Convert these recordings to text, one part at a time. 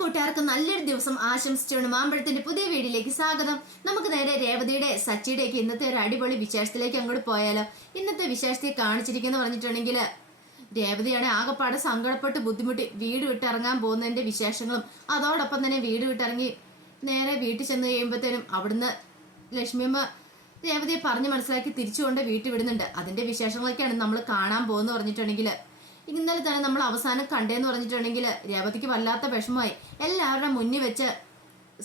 കൂട്ടുകാർക്കും നല്ലൊരു ദിവസം ആശംസിച്ചുകൊണ്ട് മാമ്പഴത്തിന്റെ പുതിയ വീഡിയോയിലേക്ക് സ്വാഗതം. നമുക്ക് നേരെ രേവതിയുടെ സച്ചിയുടെയൊക്കെ ഇന്നത്തെ ഒരു അടിപൊളി വിശേഷത്തിലേക്ക് അങ്ങോട്ട് പോയാലോ? ഇന്നത്തെ വിശേഷത്തെ കാണിച്ചിരിക്കുന്നു പറഞ്ഞിട്ടുണ്ടെങ്കിൽ രേവതിയാണ് ആകെപ്പാടെ സങ്കടപ്പെട്ട് ബുദ്ധിമുട്ടി വീട് വിട്ടിറങ്ങാൻ പോകുന്നതിന്റെ വിശേഷങ്ങളും അതോടൊപ്പം തന്നെ വീട് വിട്ടിറങ്ങി നേരെ വീട്ടിൽ ചെന്ന് കഴിയുമ്പോഴത്തേനും അവിടുന്ന് ലക്ഷ്മിയമ്മ രേവതിയെ പറഞ്ഞ് മനസ്സിലാക്കി തിരിച്ചുകൊണ്ട് വീട്ടിൽ വിടുന്നുണ്ട്. അതിന്റെ വിശേഷങ്ങളൊക്കെയാണ് നമ്മൾ കാണാൻ പോകുന്നത് പറഞ്ഞിട്ടുണ്ടെങ്കിൽ ഇന്നലെ തന്നെ നമ്മൾ അവസാനം കണ്ടേന്ന് പറഞ്ഞിട്ടുണ്ടെങ്കിൽ രേവതിക്ക് വല്ലാത്ത വിഷമമായി. എല്ലാവരുടെ മുന്നിൽ വെച്ച്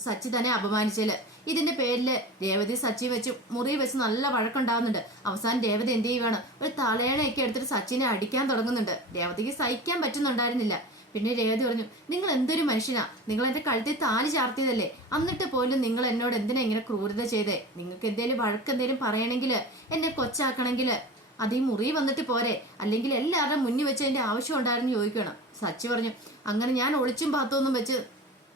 സച്ചി തന്നെ അപമാനിച്ചൽ. ഇതിന്റെ പേരിൽ രേവതി സച്ചി വെച്ച് മുറി വെച്ച് നല്ല വഴക്കുണ്ടാവുന്നുണ്ട്. അവസാനം രേവതി എന്ത് ചെയ്യുവാണ്? ഒരു തലയണയൊക്കെ എടുത്തിട്ട് സച്ചിനെ അടിക്കാൻ തുടങ്ങുന്നുണ്ട്. രേവതിക്ക് സഹിക്കാൻ പറ്റുന്നുണ്ടായിരുന്നില്ല. പിന്നെ രേവതി പറഞ്ഞു നിങ്ങൾ എന്തൊരു മനുഷ്യനാ? നിങ്ങൾ എന്റെ കഴുത്തിൽ താലി ചാർത്തിയതല്ലേ? എന്നിട്ട് പോലും നിങ്ങൾ എന്നോട് എന്തിനാ ഇങ്ങനെ ക്രൂരത ചെയ്തേ? നിങ്ങൾക്ക് എന്തേലും വഴക്ക് എന്തേലും പറയണമെങ്കിൽ എന്നെ കൊച്ചാക്കണമെങ്കിൽ അത് ഈ മുറി വന്നിട്ട് പോരെ. അല്ലെങ്കിൽ എല്ലാവരുടെ മുന്നിൽ വെച്ച് അതിന്റെ ആവശ്യം ഉണ്ടായിരുന്നു ചോദിക്കണം. സച്ചി പറഞ്ഞു അങ്ങനെ ഞാൻ ഒളിച്ചും പാത്തൊന്നും വെച്ച്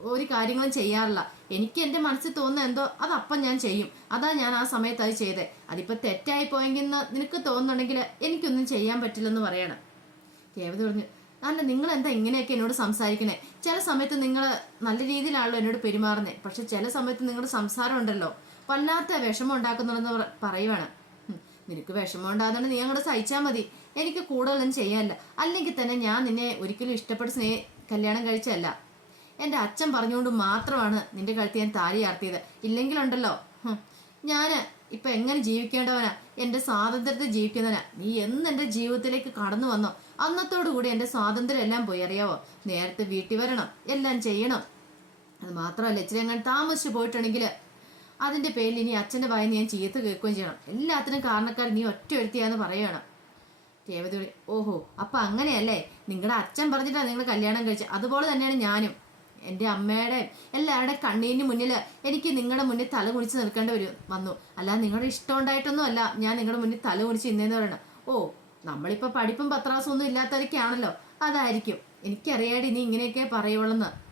ഒരു കാര്യങ്ങളും ചെയ്യാറില്ല. എനിക്ക് എന്റെ മനസ്സിൽ തോന്നുന്ന എന്തോ അത് അപ്പം ഞാൻ ചെയ്യും. അതാ ഞാൻ ആ സമയത്ത് അത് ചെയ്തേ. അതിപ്പോ തെറ്റായി പോയെങ്കിൽ നിനക്ക് തോന്നുന്നുണ്ടെങ്കിൽ എനിക്കൊന്നും ചെയ്യാൻ പറ്റില്ലെന്ന് പറയണം. രേവതി പറഞ്ഞു അല്ല നിങ്ങൾ എന്താ ഇങ്ങനെയൊക്കെ എന്നോട് സംസാരിക്കണേ? ചില സമയത്ത് നിങ്ങൾ നല്ല രീതിയിലാണല്ലോ എന്നോട് പെരുമാറുന്നത് പക്ഷെ ചില സമയത്ത് നിങ്ങളുടെ സംസാരം ഉണ്ടല്ലോ. വല്ലാത്ത വിഷമം ഉണ്ടാക്കുന്നുണ്ടെന്ന് പറയുവാണ്. നിനക്ക് വിഷമം ഉണ്ടാകുന്നുണ്ട് നീ അങ്ങോട്ട് സഹിച്ചാൽ മതി. എനിക്ക് കൂടുതലൊന്നും ചെയ്യാനില്ല. അല്ലെങ്കിൽ തന്നെ ഞാൻ നിന്നെ ഒരിക്കലും ഇഷ്ടപ്പെട്ട് സ്നേഹ കല്യാണം കഴിച്ചല്ല എന്റെ അച്ഛൻ പറഞ്ഞുകൊണ്ട് മാത്രമാണ് നിന്റെ കഴുത്ത് ഞാൻ താലി ആർത്തിയത്. ഇല്ലെങ്കിലുണ്ടല്ലോ. ഞാൻ ഇപ്പം എങ്ങനെ ജീവിക്കേണ്ടവനാ? എന്റെ സ്വാതന്ത്ര്യത്തിൽ ജീവിക്കുന്നവനാ. നീ എന്ന് എന്റെ ജീവിതത്തിലേക്ക് കടന്നു വന്നോ? അന്നത്തോടു കൂടി എന്റെ സ്വാതന്ത്ര്യം എല്ലാം പോയി അറിയാവോ? നേരത്തെ വീട്ടിൽ വരണം. എല്ലാം ചെയ്യണം. അത് മാത്രമല്ല ഇച്ചിരി അങ്ങനെ താമസിച്ചു പോയിട്ടുണ്ടെങ്കിൽ അതിന്റെ പേരിൽ ഇനി അച്ഛന്റെ ഭയം ഞാൻ ചീത്ത കേൾക്കുകയും ചെയ്യണം. എല്ലാത്തിനും കാരണക്കാരൻ നീ ഒറ്റ ഒരുത്തിയാന്ന് പറയണം വിളി, ഓഹോ അപ്പൊ അങ്ങനെയല്ലേ? നിങ്ങളുടെ അച്ഛൻ പറഞ്ഞിട്ടാണ് നിങ്ങൾ കല്യാണം കഴിച്ചത് അതുപോലെ തന്നെയാണ് ഞാനും. എന്റെ അമ്മയുടെ എല്ലാവരുടെ കണ്ണീരിന് മുന്നിൽ എനിക്ക് നിങ്ങളുടെ മുന്നിൽ തല കുണിച്ച് നിൽക്കേണ്ടി വരും വന്നു. അല്ലാതെ നിങ്ങളുടെ ഇഷ്ടം ഉണ്ടായിട്ടൊന്നും അല്ല. ഞാൻ നിങ്ങളുടെ മുന്നിൽ തല കുണിച്ച് ഇന്നേന്ന് പറയണം. ഓ നമ്മളിപ്പോ പഠിപ്പും പത്രാസും ഒന്നും ഇല്ലാത്തവരൊക്കെയാണല്ലോ. അതായിരിക്കും. എനിക്കറിയാടി നീ ഇങ്ങനെയൊക്കെ പറയുള്ളൂന്ന്.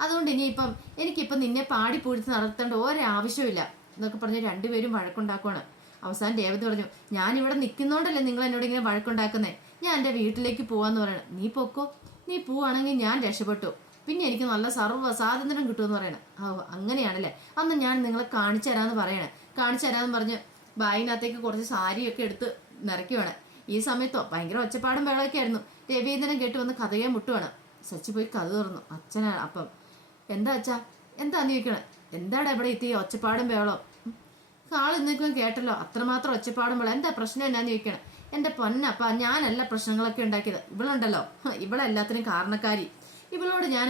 അതുകൊണ്ട് ഇനിയിപ്പം എനിക്കിപ്പം നിന്നെ പാടി പൂഴ്ത്തി നടത്തേണ്ട ഒരാവശ്യമില്ല എന്നൊക്കെ പറഞ്ഞ് രണ്ടുപേരും വഴക്കുണ്ടാക്കുവാണ്. അവസാനം രേവതി പറഞ്ഞു ഞാൻ ഇവിടെ നിൽക്കുന്നോണ്ടല്ലേ നിങ്ങൾ എന്നോട് ഇങ്ങനെ വഴക്കുണ്ടാക്കുന്നേ? ഞാൻ എന്റെ വീട്ടിലേക്ക് പോവാന്ന് പറയണം. നീ പൊക്കോ? നീ പോവാണെങ്കിൽ ഞാൻ രക്ഷപ്പെട്ടു. പിന്നെ എനിക്ക് നല്ല സർവ സ്വാതന്ത്ര്യം കിട്ടുമെന്ന് പറയണം. ഓ അങ്ങനെയാണല്ലേ? അന്ന് ഞാൻ നിങ്ങളെ കാണിച്ചു തരാമെന്ന് പറയണേ. കാണിച്ചു തരാമെന്ന് പറഞ്ഞ് ബാഗിനകത്തേക്ക് കുറച്ച് സാരിയൊക്കെ എടുത്ത് നിറയ്ക്കുവാണ്. ഈ സമയത്തോ? ഭയങ്കര ഒച്ചപ്പാടും ബഹളമൊക്കെ ആയിരുന്നു. രവീന്ദ്രൻ കേട്ട് വന്ന് കഥയെ മുട്ടുവാണ്. സച്ചി പോയി കഥ തുറന്നു. അച്ഛനാണ് അപ്പം എന്താ അച്ഛാ? എന്താ ചോദിക്കണേ എന്താടാ എവിടെ എത്തി ഒച്ചപ്പാടും വേളോ ആൾ നിൽക്കുമ്പോൾ കേട്ടല്ലോ അത്രമാത്രം ഒച്ചപ്പാടും വേളോ എന്താ പ്രശ്നം എന്നാന്ന് ചോദിക്കണം? എന്റെ പൊന്നപ്പ ഞാനല്ല പ്രശ്നങ്ങളൊക്കെ ഉണ്ടാക്കിയത്. ഇവളുണ്ടല്ലോ. ഇവളെ ഇവളെല്ലാത്തിനും കാരണക്കാരി. ഇവളോട് ഞാൻ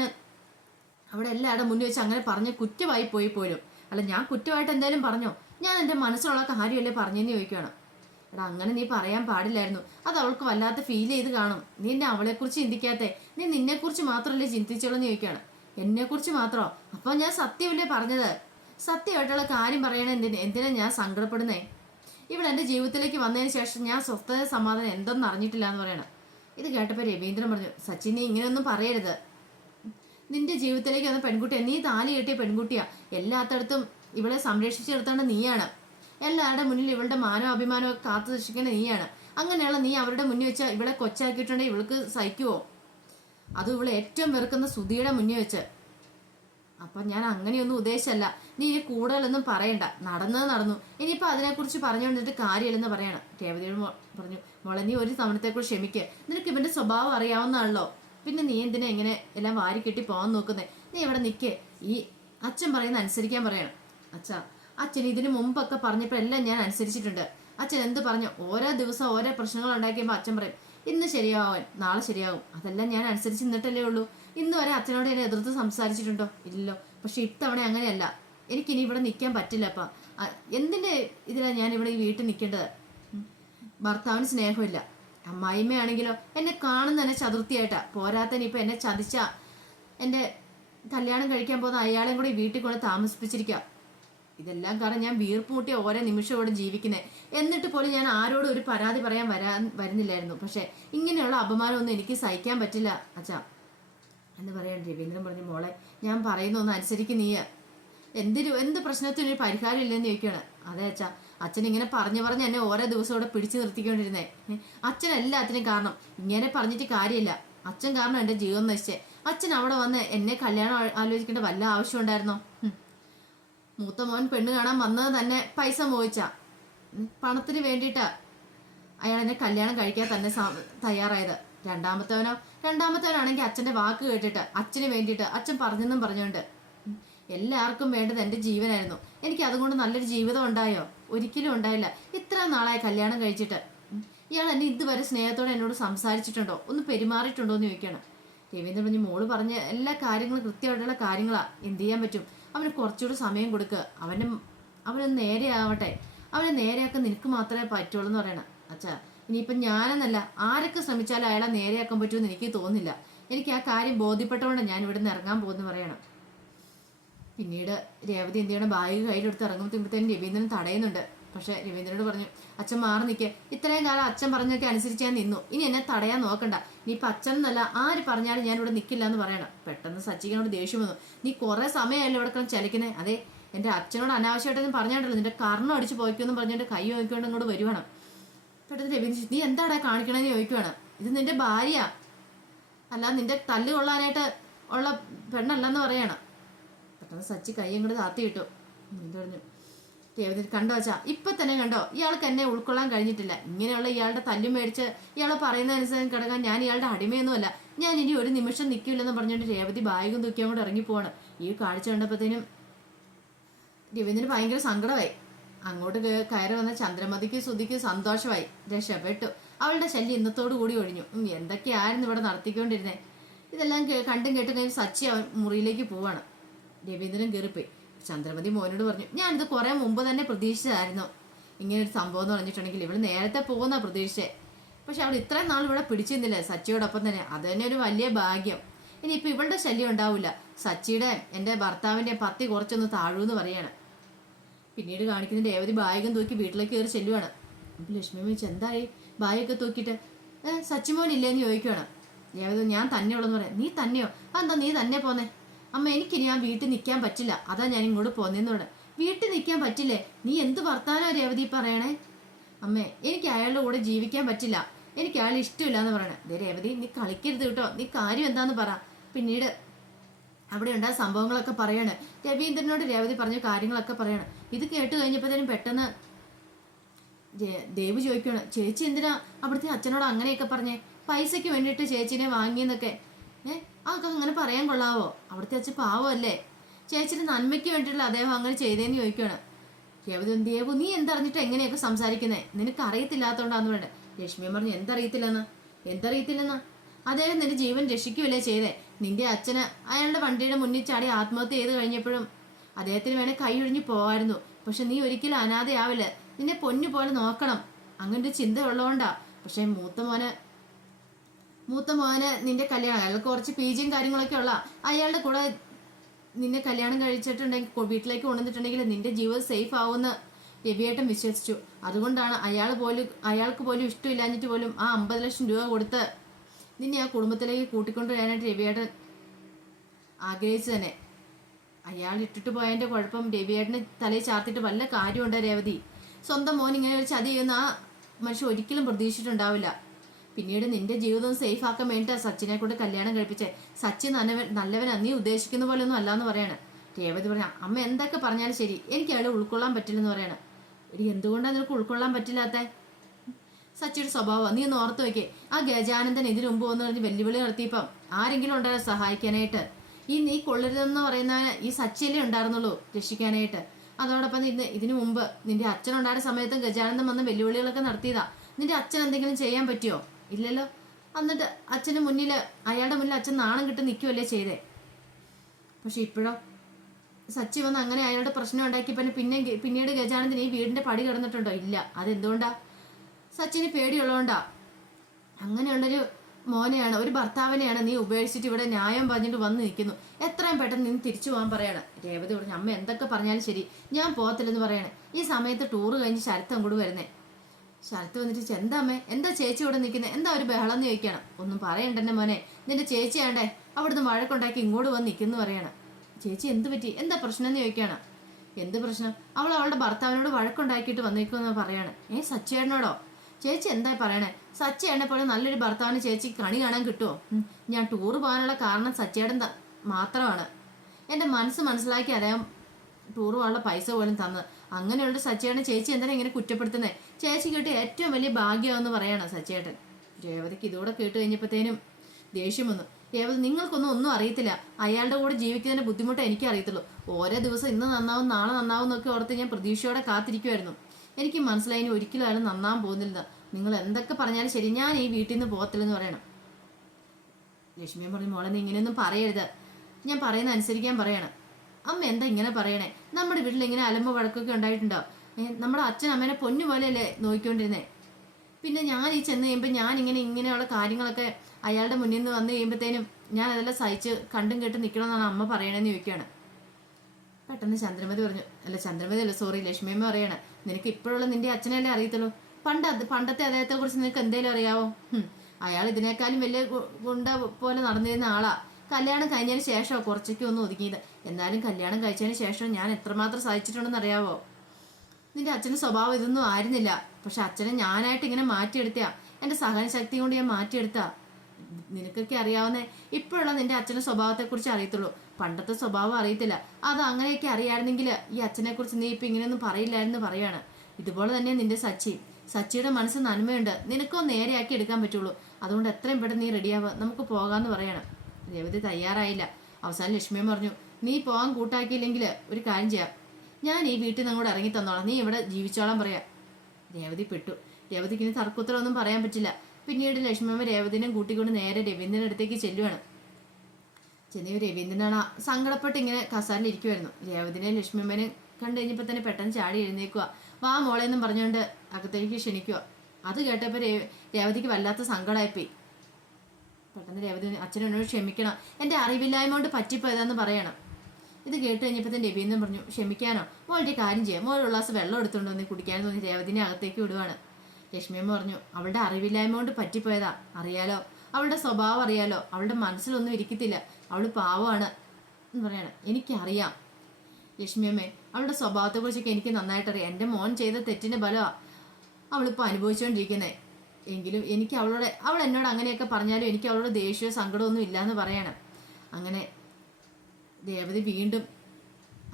അവിടെ എല്ലാവരുടെ മുന്നിൽ വെച്ച് അങ്ങനെ പറഞ്ഞ് കുറ്റമായി പോയി പോലും അല്ല ഞാൻ കുറ്റമായിട്ട് എന്തായാലും പറഞ്ഞോ? ഞാൻ എന്റെ മനസ്സിലുള്ള കാര്യമല്ലേ പറഞ്ഞെന്ന് ചോദിക്കുകയാണ് എടാ അങ്ങനെ നീ പറയാൻ പാടില്ലായിരുന്നു. അത് അവൾക്ക് വല്ലാത്ത ഫീൽ ചെയ്ത് കാണും. നീ എന്നെ അവളെക്കുറിച്ച് ചിന്തിക്കാത്തെ. നീ നിന്നെക്കുറിച്ച് മാത്രമല്ലേ ചിന്തിച്ചോളൂ എന്ന് ചോദിക്കുകയാണ് എന്നെക്കുറിച്ച് മാത്രോ? അപ്പോൾ ഞാൻ സത്യമല്ലേ പറഞ്ഞത്? സത്യമായിട്ടുള്ള കാര്യം പറയണ എന്തിന്? എന്തിനാ ഞാൻ സങ്കടപ്പെടുന്നേ? ഇവിടെ എന്റെ ജീവിതത്തിലേക്ക് വന്നതിന് ശേഷം ഞാൻ സ്വസ്ഥത സമാധാനം എന്തൊന്നും അറിഞ്ഞിട്ടില്ല എന്ന് പറയണം. ഇത് കേട്ടപ്പോൾ രവീന്ദ്രൻ പറഞ്ഞു സച്ചിൻ നീ ഇങ്ങനെയൊന്നും പറയരുത്. നിന്റെ ജീവിതത്തിലേക്ക് വന്ന പെൺകുട്ടിയാ. നീ താലി കെട്ടിയ പെൺകുട്ടിയാ. എല്ലാത്തടത്തും ഇവളെ സംരക്ഷിച്ചു നിർത്തേണ്ട നീയാണ്. എല്ലാവരുടെ മുന്നിൽ ഇവളുടെ മാനോ അഭിമാനോ കാത്തു രക്ഷിക്കേണ്ട നീയാണ്. അങ്ങനെയുള്ള നീ അവരുടെ മുന്നിൽ വെച്ചാൽ ഇവളെ കൊച്ചാക്കിയിട്ടുണ്ടെങ്കിൽ ഇവൾക്ക് സഹിക്കുവോ? അതും ഇവളെ ഏറ്റവും വെറുക്കുന്ന സുധിയുടെ മുന്നിൽ വെച്ച്. അപ്പൊ ഞാൻ അങ്ങനെയൊന്നും ഉദ്ദേശമല്ല നീ ഇനി കൂടുതലൊന്നും പറയണ്ട. നടന്നത് നടന്നു. ഇനിയിപ്പോ അതിനെക്കുറിച്ച് പറഞ്ഞുകൊണ്ടിട്ട് കാര്യമില്ലെന്ന് പറയണം. രേവതിയോട് പറഞ്ഞു മോളെ നീ ഒരു തവണത്തെക്കുറിച്ച് ക്ഷമിക്കുക നിനക്ക് ഇവന്റെ സ്വഭാവം അറിയാവുന്നതാണല്ലോ. പിന്നെ നീ എന്തിനാ ഇങ്ങനെ എല്ലാം വാരി കെട്ടി പോകാൻ നോക്കുന്നേ? നീ ഇവിടെ നിൽക്കേ ഈ അച്ഛൻ പറയുന്ന അനുസരിക്കാൻ പറയണം. അച്ഛാ അച്ഛൻ ഇതിനു മുമ്പൊക്കെ പറഞ്ഞപ്പോഴെല്ലാം ഞാൻ അനുസരിച്ചിട്ടുണ്ട്. അച്ഛൻ എന്ത് പറഞ്ഞു? ഓരോ ദിവസം ഓരോ പ്രശ്നങ്ങൾ ഉണ്ടാക്കിയപ്പോൾ അച്ഛൻ പറയും ഇന്ന് ശരിയാവാൻ നാളെ ശരിയാവും. അതെല്ലാം ഞാൻ അനുസരിച്ച് നിന്നിട്ടല്ലേ ഉള്ളൂ. ഇന്ന് വരെ അച്ഛനോട് എന്നെ എതിർത്ത് സംസാരിച്ചിട്ടുണ്ടോ? ഇല്ലല്ലോ പക്ഷെ ഇത്തവണ അങ്ങനെയല്ല. എനിക്കിനി ഇവിടെ നിൽക്കാൻ പറ്റില്ലപ്പ എന്തിന്റെ ഇതിലാണ് ഞാൻ ഇവിടെ ഈ വീട്ടിൽ നിൽക്കേണ്ടത്. ഭർത്താവിന് സ്നേഹമില്ല. അമ്മായിമ്മയാണെങ്കിലോ എന്നെ കാണുന്ന തന്നെ ചതുർത്ഥിയായിട്ടാ. പോരാത്തന് ഇപ്പം എന്നെ ചതിച്ച. എന്റെ കല്യാണം കഴിക്കാൻ പോകുന്ന അയാളെയും കൂടി വീട്ടിൽ കൊണ്ട് താമസിപ്പിച്ചിരിക്കുക ഇതെല്ലാം കാരണം ഞാൻ വീർപ്പ് മുട്ടിയ ഓരോ നിമിഷം ഇവിടെ ജീവിക്കുന്നത്. എന്നിട്ട് പോലും ഞാൻ ആരോടും ഒരു പരാതി പറയാൻ വരാൻ വരുന്നില്ലായിരുന്നു. പക്ഷെ ഇങ്ങനെയുള്ള അപമാനമൊന്നും എനിക്ക് സഹിക്കാൻ പറ്റില്ല. അച്ഛാ എന്ന് പറയാൻ രവീന്ദ്രൻ പറഞ്ഞു മോളെ ഞാൻ പറയുന്നൊന്നും അനുസരിക്ക് നീ. എന്തിനു എന്ത് പ്രശ്നത്തിനും ഒരു പരിഹാരം ഇല്ലെന്ന് ചോദിക്കുകയാണ്. അതെ അച്ഛാ അച്ഛൻ ഇങ്ങനെ പറഞ്ഞു പറഞ്ഞ് എന്നെ ഓരോ ദിവസം ഇവിടെ പിടിച്ചു നിർത്തിക്കൊണ്ടിരുന്നേ. അച്ഛൻ എല്ലാത്തിനും കാരണം. ഇങ്ങനെ പറഞ്ഞിട്ട് കാര്യമില്ല. അച്ഛൻ കാരണം എന്റെ ജീവിതം നശിച്ചേ. അച്ഛൻ അവിടെ വന്ന് എന്നെ കല്യാണം ആലോചിക്കേണ്ട വല്ല ആവശ്യം ഉണ്ടായിരുന്നോ. മൂത്ത മോൻ പെണ്ണ് കാണാൻ വന്നത് തന്നെ പൈസ മോഹിച്ച. പണത്തിന് വേണ്ടിയിട്ടാ. അയാൾ എന്നെ കല്യാണം കഴിക്കാൻ തന്നെ തയ്യാറായത്. രണ്ടാമത്തവനോ രണ്ടാമത്തവനാണെങ്കിൽ അച്ഛന്റെ വാക്ക് കേട്ടിട്ട് അച്ഛന് വേണ്ടിയിട്ട് അച്ഛൻ പറഞ്ഞെന്നും പറഞ്ഞുകൊണ്ട്. എല്ലാവർക്കും വേണ്ടത് എന്റെ ജീവനായിരുന്നു. എനിക്ക് അതുകൊണ്ട് നല്ലൊരു ജീവിതം ഉണ്ടായോ? ഒരിക്കലും ഉണ്ടായില്ല. ഇത്ര നാളായി കല്യാണം കഴിച്ചിട്ട്. ഇയാൾ എന്നെ ഇതുവരെ സ്നേഹത്തോടെ എന്നോട് സംസാരിച്ചിട്ടുണ്ടോ? ഒന്ന് പെരുമാറിയിട്ടുണ്ടോ എന്ന് ചോദിക്കണം. രവീന്ദ്രൻ മോൾ പറഞ്ഞ എല്ലാ കാര്യങ്ങളും കൃത്യമായിട്ടുള്ള കാര്യങ്ങളാ. എന്ത് ചെയ്യാൻ പറ്റും? അവന് കുറച്ചുകൂടി സമയം കൊടുക്കുക അവന് അവന് നേരെയാവട്ടെ അവനെ നേരെയാക്കാൻ നിനക്ക് മാത്രമേ പറ്റുള്ളൂ എന്ന് പറയണം. അച്ഛാ ഇനിയിപ്പം ഞാനെന്നല്ല ആരൊക്കെ ശ്രമിച്ചാലും അയാളെ നേരെയാക്കാൻ പറ്റുമെന്ന് എനിക്ക് തോന്നുന്നില്ല. എനിക്ക് ആ കാര്യം ബോധ്യപ്പെട്ടതുകൊണ്ട് ഞാൻ ഇവിടെ നിന്ന് ഇറങ്ങാൻ പോകുന്നു പറയണം. പിന്നീട് രേവതി എന്ത് ചെയ്യണം? ബാഗ് കയ്യിലെടുത്ത് ഇറങ്ങുമ്പോഴത്തേക്കും രവീന്ദ്രൻ തടയുന്നുണ്ട്. പക്ഷെ രവീന്ദ്രനോട് പറഞ്ഞു അച്ഛൻ മാറി നിൽക്കെ. ഇത്രയും കാലം അച്ഛൻ പറഞ്ഞൊക്കെ അനുസരിച്ച് ഞാൻ നിന്നു. ഇനി എന്നെ തടയാൻ നോക്കണ്ട. നീ ഇപ്പം അച്ഛൻ എന്നല്ല ആര് പറഞ്ഞാലും ഞാൻ ഇവിടെ നിൽക്കില്ല എന്ന് പറയണം. പെട്ടെന്ന് സച്ചിക്കനോട് ദേഷ്യം വന്നു. നീ കുറേ സമയമല്ലോ ഇവിടെ കിടന്ന് ചലിക്കണേ അതെ എന്റെ അച്ഛനോട് അനാവശ്യമായിട്ടൊന്നും പറഞ്ഞാണ്ടല്ലോ. നിന്റെ കർണം അടിച്ച് പോയിക്കുമെന്ന് പറഞ്ഞിട്ട് കൈ നോക്കിക്കൊണ്ട് ഇങ്ങോട്ട് വരുവാണ്. പെട്ടെന്ന് രവീന്ദ്രൻ നീ എന്താടാ കാണിക്കണമെന്ന് ചോദിക്കുവാണ്? ഇത് നിന്റെ ഭാര്യ. അല്ല നിന്റെ തല്ല് കൊള്ളാനായിട്ട് ഉള്ള പെണ്ണല്ലെന്ന് പറയണം. പെട്ടെന്ന് സച്ചി കൈ അങ്ങോട്ട് താത്തി കിട്ടും പറഞ്ഞു രേവതി കണ്ടോ അച്ഛാ? ഇപ്പൊ തന്നെ കണ്ടോ? ഇയാൾക്ക് എന്നെ ഉൾക്കൊള്ളാൻ കഴിഞ്ഞിട്ടില്ല. ഇങ്ങനെയുള്ള ഇയാളുടെ തല്ലും മേടിച്ച് ഇയാളെ പറയുന്ന അനുസരിച്ച് കിടക്കാൻ ഞാൻ ഇയാളുടെ അടിമയൊന്നുമല്ല. ഞാൻ ഇനി ഒരു നിമിഷം നിൽക്കില്ലെന്ന് പറഞ്ഞുകൊണ്ട് രേവതി ബാഗും തൂക്കി അങ്ങോട്ട് ഇറങ്ങിപ്പോവാണ്. ഈ കാഴ്ച കണ്ടപ്പോഴത്തേനും രവീന്ദ്രന് ഭയങ്കര സങ്കടമായി. അങ്ങോട്ട് കയറി വന്ന ചന്ദ്രമതിക്ക് ശ്രുതിക്ക് സന്തോഷമായി. രക്ഷപ്പെട്ടു. അവളുടെ ശല്യം ഇന്നത്തോടു കൂടി ഒഴിഞ്ഞു. എന്തൊക്കെയായിരുന്നു ഇവിടെ നടത്തിക്കൊണ്ടിരുന്നേ? ഇതെല്ലാം കണ്ടും കേട്ടും സച്ചി അവൻ മുറിയിലേക്ക് പോവാണ്. രവീന്ദ്രൻ കയറിപ്പോയി. ചന്ദ്രമതി മോനോട് പറഞ്ഞു ഞാനിത് കുറെ മുമ്പ് തന്നെ പ്രതീക്ഷിച്ചതായിരുന്നു. ഇങ്ങനെ ഒരു സംഭവം എന്ന് പറഞ്ഞിട്ടുണ്ടെങ്കിൽ ഇവിടെ നേരത്തെ പോകുന്ന പ്രതീക്ഷിച്ചേ. പക്ഷെ അവൾ ഇത്രയും നാൾ ഇവിടെ പിടിച്ചിരുന്നില്ല സച്ചിയോടൊപ്പം തന്നെ. അത് തന്നെ ഒരു വലിയ ഭാഗ്യം. ഇനിയിപ്പോൾ ഇവളുടെ ശല്യം ഉണ്ടാവില്ല സച്ചിയുടെ എന്റെ ഭർത്താവിന്റെ പത്തി കുറച്ചൊന്ന് താഴൂന്ന് പറയാണ്. പിന്നീട് കാണിക്കുന്ന രേവതി ഭാഗ്യം തൂക്കി വീട്ടിലേക്ക് കയറി ചെല്ലുവാണ്. അപ്പൊ ലക്ഷ്മി വെച്ച് എന്തായി ബാഗൊക്കെ തൂക്കിയിട്ട് സച്ചിമോൻ ഇല്ലേന്ന് ചോദിക്കുവാണ്. രേവതി ഞാൻ തന്നെ പറയാം. നീ തന്നെയോ? അതെന്താ നീ തന്നെ പോന്നെ? അമ്മ എനിക്കിനി ഞാൻ വീട്ടിൽ നിൽക്കാൻ പറ്റില്ല. അതാ ഞാൻ ഇങ്ങോട്ട് പോന്നേന്ന് വീട്ടിൽ നിൽക്കാൻ പറ്റില്ലേ? നീ എന്ത് വർത്താനോ രേവതി പറയണേ? അമ്മേ എനിക്ക് അയാളുടെ കൂടെ ജീവിക്കാൻ പറ്റില്ല. എനിക്ക് അയാൾ ഇഷ്ടമില്ല എന്ന് പറയണേ. ദേ രേവതി നീ കളിക്കരുത് കേട്ടോ. നീ കാര്യം എന്താന്ന് പറ. പിന്നീട് അവിടെ ഉണ്ടായ സംഭവങ്ങളൊക്കെ പറയാണ്. രവീന്ദ്രനോട് രേവതി പറഞ്ഞ കാര്യങ്ങളൊക്കെ പറയാണ്. ഇത് കേട്ട് കഴിഞ്ഞപ്പോഴത്തേനും പെട്ടെന്ന് ദേവ് ചോദിക്കുകയാണ് ചേച്ചി എന്തിനാ അവിടുത്തെ അച്ഛനോട് അങ്ങനെയൊക്കെ പറഞ്ഞേ? പൈസയ്ക്ക് വേണ്ടിയിട്ട് ചേച്ചിനെ വാങ്ങിയെന്നൊക്കെ. ഏ? അതൊക്കെ അങ്ങനെ പറയാൻ കൊള്ളാവോ? അവിടുത്തെ അച്ഛൻ പാവമല്ലേ? ചേച്ചിയുടെ നന്മയ്ക്ക് വേണ്ടിയിട്ടുള്ള അദ്ദേഹം അങ്ങനെ ചെയ്തേന്ന് ചോദിക്കുകയാണ് രേവതി ദേവു നീ എന്തറിഞ്ഞിട്ട് എങ്ങനെയൊക്കെ സംസാരിക്കുന്നേ? നിനക്ക് അറിയത്തില്ലാത്തോണ്ടാന്ന് വേണ്ട ലക്ഷ്മി പറഞ്ഞു എന്തറിയത്തില്ലെന്ന്? എന്തറിയത്തില്ലെന്ന്? അദ്ദേഹം നിന്റെ ജീവൻ രക്ഷിക്കുകയല്ലേ ചെയ്തേ? നിന്റെ അച്ഛന് അയാളുടെ വണ്ടിയുടെ മുന്നിൽ ചാടി ആത്മഹത്യ ചെയ്ത് കഴിഞ്ഞപ്പോഴും അദ്ദേഹത്തിന് വേണേ കൈയൊഴിഞ്ഞു പോവായിരുന്നു. പക്ഷെ നീ ഒരിക്കലും അനാഥയാവില്ല. നിന്നെ പൊന്നു പോലെ നോക്കണം. അങ്ങനൊരു ചിന്ത ഉള്ളതുകൊണ്ടാ പക്ഷെ മൂത്ത മോന് മൂത്ത മോന് നിന്റെ കല്യാണം അയാൾ കുറച്ച് പി ജിയും കാര്യങ്ങളൊക്കെ ഉള്ള അയാളുടെ കൂടെ നിന്നെ കല്യാണം കഴിച്ചിട്ടുണ്ടെങ്കിൽ വീട്ടിലേക്ക് കൊണ്ടുവന്നിട്ടുണ്ടെങ്കിൽ നിന്റെ ജീവിതം സേഫ് ആവുമെന്ന് രവിയേട്ടൻ വിശ്വസിച്ചു. അതുകൊണ്ടാണ് അയാൾ പോലും അയാൾക്ക് പോലും ഇഷ്ടമില്ലാഞ്ഞിട്ട് പോലും ആ അമ്പത് ലക്ഷം രൂപ കൊടുത്ത് നിന്നെ ആ കുടുംബത്തിലേക്ക് കൂട്ടിക്കൊണ്ടുവരാനായിട്ട് രവിയേട്ടൻ ആഗ്രഹിച്ചു തന്നെ. അയാൾ ഇട്ടിട്ട് പോയതിന്റെ കുഴപ്പം രവിയേട്ടനെ തലയിൽ ചാർത്തിട്ട് വല്ല കാര്യമുണ്ടോ രേവതി? സ്വന്തം മോൻ ഇങ്ങനെ ഒരു ചതി ചെയ്യുന്ന ആ മനുഷ്യൻ ഒരിക്കലും പ്രതീക്ഷിച്ചിട്ടുണ്ടാവില്ല. പിന്നീട് നിന്റെ ജീവിതം സേഫ് ആക്കാൻ വേണ്ടിട്ടാ സച്ചിനെ കൊണ്ട് കല്യാണം കഴിപ്പിച്ചേ. സച്ചിൻ നല്ലവനാ നീ ഉദ്ദേശിക്കുന്ന പോലെ ഒന്നും അല്ലാന്ന് പറയാണ്. രേവതി പറഞ്ഞ അമ്മ എന്തൊക്കെ പറഞ്ഞാലും ശരി എനിക്ക് അവളെ ഉൾക്കൊള്ളാൻ പറ്റില്ലെന്ന് പറയണ. ഒരു എന്തുകൊണ്ടാണ് നിനക്ക് ഉൾക്കൊള്ളാൻ പറ്റില്ലാത്ത? സച്ചിയുടെ സ്വഭാവം നീ ഒന്ന് ഓർത്ത് വെക്കേ. ആ ഗജാനന്ദൻ ഇതിനു മുമ്പ് വന്ന് പറഞ്ഞ് വെല്ലുവിളി നടത്തിയപ്പം ആരെങ്കിലും ഉണ്ടായാലും സഹായിക്കാനായിട്ട്. ഈ നീ കൊള്ളരുതെന്ന് പറയുന്നവന് ഈ സച്ചിയല്ലേ ഉണ്ടായിരുന്നുള്ളൂ രക്ഷിക്കാനായിട്ട്. അതോടൊപ്പം ഇന്ന് ഇതിനു മുമ്പ് നിന്റെ അച്ഛൻ ഉണ്ടായ സമയത്തും ഗജാനന്ദൻ വന്ന് വെല്ലുവിളികളൊക്കെ നടത്തിയതാ. നിന്റെ അച്ഛൻ എന്തെങ്കിലും ചെയ്യാൻ പറ്റുമോ ഇല്ലല്ലോ. എന്നിട്ട് അച്ഛന് മുന്നിൽ അയാളുടെ മുന്നിൽ അച്ഛൻ നാണം കിട്ടി നിൽക്കുമല്ലേ ചെയ്തേ? പക്ഷെ ഇപ്പോഴോ? സച്ചി വന്ന് അങ്ങനെ അയാളുടെ പ്രശ്നം ഉണ്ടാക്കിയപ്പോൾ പിന്നെ പിന്നെ പിന്നീട് ഗജാനന്ദൻ ഈ വീടിന്റെ പടി കിടന്നിട്ടുണ്ടോ? ഇല്ല. അതെന്തുകൊണ്ടാ? സച്ചിന് പേടിയുള്ളതുകൊണ്ടാ. അങ്ങനെയുള്ളൊരു മോനെയാണ് ഒരു ഭർത്താവിനെയാണ് നീ ഉപേക്ഷിച്ചിട്ട് ഇവിടെ ന്യായം പറഞ്ഞിട്ട് വന്ന് നിൽക്കുന്നു. എത്രയും പെട്ടെന്ന് നീ തിരിച്ചു പോകാൻ പറയണം. രേവതി പറഞ്ഞു അമ്മ എന്തൊക്കെ പറഞ്ഞാലും ശരി ഞാൻ പോകത്തില്ലെന്ന് പറയണേ. ഈ സമയത്ത് ടൂറ് കഴിഞ്ഞ് ശരത്ത് അങ്ങോട്ട് വരുന്നേ. ശരത്ത് വന്നിട്ട് എന്താ അമ്മേ? എന്താ ചേച്ചി ഇവിടെ നിൽക്കുന്നത് എന്താ ഒരു ബഹളം എന്ന് ചോദിക്കണം ഒന്നും പറയണ്ടെന്നെ മോനെ. നിന്റെ ചേച്ചി ആണ്ടേ? അവിടുന്ന് വഴക്കുണ്ടാക്കി ഇങ്ങോട്ട് വന്ന് നിൽക്കുന്നു പറയണം. ചേച്ചി എന്ത് പറ്റി? എന്താ പ്രശ്നം എന്ന് ചോദിക്കണം എന്ത് പ്രശ്നം? അവൾ അവളുടെ ഭർത്താവിനോട് വഴക്കുണ്ടാക്കിയിട്ട് വന്നിരിക്കുമെന്ന് പറയാണ്. ഏ സച്ചേട്ടനോടോ? ചേച്ചി എന്താ പറയണേ? സച്ചേട്ടനെ പോലെ നല്ലൊരു ഭർത്താവിന് ചേച്ചി കണി കാണാൻ കിട്ടുമോ ഞാൻ ടൂർ പോകാനുള്ള കാരണം സച്ചേടൻ മാത്രമാണ്. എന്റെ മനസ്സ് മനസ്സിലാക്കി അദ്ദേഹം ടൂർ പോകാനുള്ള പൈസ പോലും തന്നത് അങ്ങനെയുള്ള സച്ചേട്ടൻ ചേച്ചി എന്തിനാ ഇങ്ങനെ കുറ്റപ്പെടുത്തുന്നത് ചേച്ചി കേട്ട് ഏറ്റവും വലിയ ഭാഗ്യമെന്ന് പറയണം സച്ചേട്ടൻ രേവതിക്ക് ഇതോടെ കേട്ട് കഴിഞ്ഞപ്പോഴത്തേനും ദേഷ്യം വന്നു. രേവതി നിങ്ങൾക്കൊന്നും ഒന്നും അറിയത്തില്ല. അയാളുടെ കൂടെ ജീവിക്കുന്നതിന്റെ ബുദ്ധിമുട്ട് എനിക്ക് അറിയത്തുള്ളൂ. ഓരോ ദിവസം ഇന്ന് നന്നാവും നാളെ നന്നാവും എന്നൊക്കെ ഓർത്ത് ഞാൻ പ്രതീക്ഷയോടെ കാത്തിരിക്കുമായിരുന്നു എനിക്ക് മനസ്സിലായി ഇനി ഒരിക്കലും അയാൾ നന്നാൻ പോകുന്നില്ല. നിങ്ങൾ എന്തൊക്കെ പറഞ്ഞാലും ശരി ഞാൻ ഈ വീട്ടിൽ നിന്ന് പോകത്തില്ലെന്ന് പറയണം. ലക്ഷ്മിയെ പറഞ്ഞു മോളെ നീ ഇങ്ങനെയൊന്നും പറയരുത്. ഞാൻ പറയുന്ന അനുസരിക്കാൻ പറയണം. അമ്മ എന്താ ഇങ്ങനെ പറയണേ? നമ്മുടെ വീട്ടിൽ ഇങ്ങനെ അലമ്പ വഴക്കൊക്കെ ഉണ്ടായിട്ടുണ്ടാവും. നമ്മുടെ അച്ഛൻ അമ്മേനെ പൊന്നു പോലെയല്ലേ നോക്കിക്കൊണ്ടിരുന്നേ. പിന്നെ ഞാൻ ഈ ചെന്ന് കഴിയുമ്പോൾ ഞാൻ ഇങ്ങനെ ഇങ്ങനെയുള്ള കാര്യങ്ങളൊക്കെ അയാളുടെ മുന്നിൽ നിന്ന് വന്നു കഴിയുമ്പോഴത്തേനും ഞാൻ അതെല്ലാം സഹിച്ച് കണ്ടും കേട്ട് നിൽക്കണമെന്നാണ് അമ്മ പറയണേന്ന് ചോദിക്കുകയാണ് പെട്ടെന്ന് ചന്ദ്രമതി പറഞ്ഞു അല്ല ചന്ദ്രമതി അല്ല സോറി ലക്ഷ്മിയമ്മ പറയാണ് നിനക്ക് ഇപ്പോഴുള്ള നിന്റെ അച്ഛനല്ലേ അറിയത്തുള്ളൂ? പണ്ട് അത് പണ്ടത്തെ അദ്ദേഹത്തെ കുറിച്ച് നിനക്ക് എന്തേലും അറിയാവോ? അയാൾ ഇതിനേക്കാളും വലിയ ഗുണ്ട പോലെ നടന്നിരുന്ന ആളാ. കല്യാണം കഴിഞ്ഞതിന് ശേഷമോ കുറച്ചൊക്കെ ഒന്ന് ഒതുങ്ങിയത്. എന്നാലും കല്യാണം കഴിച്ചതിന് ശേഷം ഞാൻ എത്രമാത്രം സഹിച്ചിട്ടുണ്ടെന്ന് അറിയാവോ നിന്റെ അച്ഛന്റെ സ്വഭാവം ഇതൊന്നും ആയിരുന്നില്ല. പക്ഷെ അച്ഛനെ ഞാനായിട്ട് ഇങ്ങനെ മാറ്റിയെടുത്ത എന്റെ സഹനശക്തി കൊണ്ട് ഞാൻ മാറ്റിയെടുത്താ നിനക്കൊക്കെ അറിയാവുന്ന ഇപ്പോഴുള്ള നിന്റെ അച്ഛന്റെ സ്വഭാവത്തെക്കുറിച്ച് അറിയത്തുള്ളൂ. പണ്ടത്തെ സ്വഭാവം അറിയത്തില്ല. അത് അങ്ങനെയൊക്കെ അറിയായിരുന്നെങ്കിൽ ഈ അച്ഛനെക്കുറിച്ച് നീ ഇപ്പൊ ഇങ്ങനെയൊന്നും പറയില്ലായിരുന്നു പറയാണ് ഇതുപോലെ തന്നെ നിന്റെ സച്ചി. സച്ചിയുടെ മനസ്സ് നന്മയുണ്ട്. നിനക്കോ നേരെയാക്കി എടുക്കാൻ പറ്റുള്ളൂ. അതുകൊണ്ട് എത്രയും പെട്ടെന്ന് നീ റെഡിയാവുക നമുക്ക് പോകാന്ന് പറയണം. രേവതി തയ്യാറായില്ല. അവസാനം ലക്ഷ്മിയും പറഞ്ഞു നീ പോകാൻ കൂട്ടാക്കിയില്ലെങ്കിൽ ഒരു കാര്യം ചെയ്യാം. ഞാൻ ഈ വീട്ടിൽ നിന്ന് അങ്ങോട്ട് ഇറങ്ങി തന്നോളാം. നീ ഇവിടെ ജീവിച്ചോളാൻ പറയാം. രേവതി പെട്ടു. രേവതിക്ക് ഇനി തർക്കുത്തരമൊന്നും പറയാൻ പറ്റില്ല. പിന്നീട് ലക്ഷ്മിയമ്മ രേവതിനെ കൂട്ടിക്കൊണ്ട് നേരെ രവീന്ദ്രന്റെ അടുത്തേക്ക് ചെല്ലുവാണ്. ചെന്നൈ രവീന്ദ്രനാണ് സങ്കടപ്പെട്ട് ഇങ്ങനെ കസാലിൽ ഇരിക്കുമായിരുന്നു രേവതിനെ ലക്ഷ്മിയമ്മനെ കണ്ടു കഴിഞ്ഞപ്പോൾ തന്നെ പെട്ടെന്ന് ചാടി എഴുന്നേക്കുക വാ മോളെ എന്നും പറഞ്ഞുകൊണ്ട് അകത്തേക്ക് ക്ഷണിക്കുക. അത് കേട്ടപ്പോൾ രേവതിക്ക് വല്ലാത്ത സങ്കടമായിപ്പോയി. പെട്ടെന്ന് രേവതി അച്ഛനോട് ക്ഷമിക്കണം. എന്റെ അറിവില്ലായ്മ കൊണ്ട് പറ്റിപ്പോയതാന്ന് പറയണം. ഇത് കേട്ട് കഴിഞ്ഞപ്പോൾ തന്നെ രവീന്ദ്രൻ പറഞ്ഞു ക്ഷമിക്കാനോ? മോളുടെ കാര്യം ചെയ്യാം. മോൾ ഒരു വെള്ളം എടുത്തുകൊണ്ട് വന്ന് കുടിക്കാൻ തോന്നി രേവതിനെ അകത്തേക്ക് വിടുവാണ്. ലക്ഷ്മിയമ്മ പറഞ്ഞു അവളുടെ അറിവില്ലായ്മ കൊണ്ട് പറ്റിപ്പോയതാ. അറിയാലോ? അവളുടെ സ്വഭാവം അറിയാലോ? അവളുടെ മനസ്സിലൊന്നും ഇരിക്കത്തില്ല. അവൾ പാവമാണ്. എന്ന് പറയണം. എനിക്കറിയാം. ലക്ഷ്മിയമ്മേ അവളുടെ സ്വഭാവത്തെക്കുറിച്ചൊക്കെ എനിക്ക് നന്നായിട്ടറിയാം. എന്റെ മോൻ ചെയ്ത തെറ്റിന്റെ ബലമാണ് അവളിപ്പോൾ അനുഭവിച്ചുകൊണ്ടിരിക്കുന്നത് എങ്കിലും എനിക്ക് അവളോട് അവൾ എന്നോട് അങ്ങനെയൊക്കെ പറഞ്ഞാലും എനിക്ക് അവളോട് ദേഷ്യമോ സങ്കടമൊന്നും ഇല്ലയെന്ന് പറയണം. അങ്ങനെ ദേവതി വീണ്ടും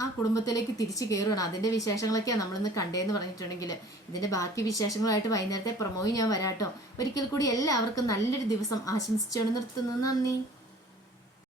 ആ കുടുംബത്തിലേക്ക് തിരിച്ചു കയറുകയാണ് അതിന്റെ വിശേഷങ്ങളൊക്കെയാണ് നമ്മളിന്ന് കണ്ടേന്ന് പറഞ്ഞിട്ടുണ്ടെങ്കിൽ ഇതിന്റെ ബാക്കി വിശേഷങ്ങളായിട്ട് വൈകുന്നേരത്തെ പ്രമോയും ഞാൻ വരാട്ടോ. ഒരിക്കൽ കൂടി എല്ലാവർക്കും നല്ലൊരു ദിവസം ആശംസിച്ചുകൊണ്ട് നിർത്തുന്നു. നന്ദി.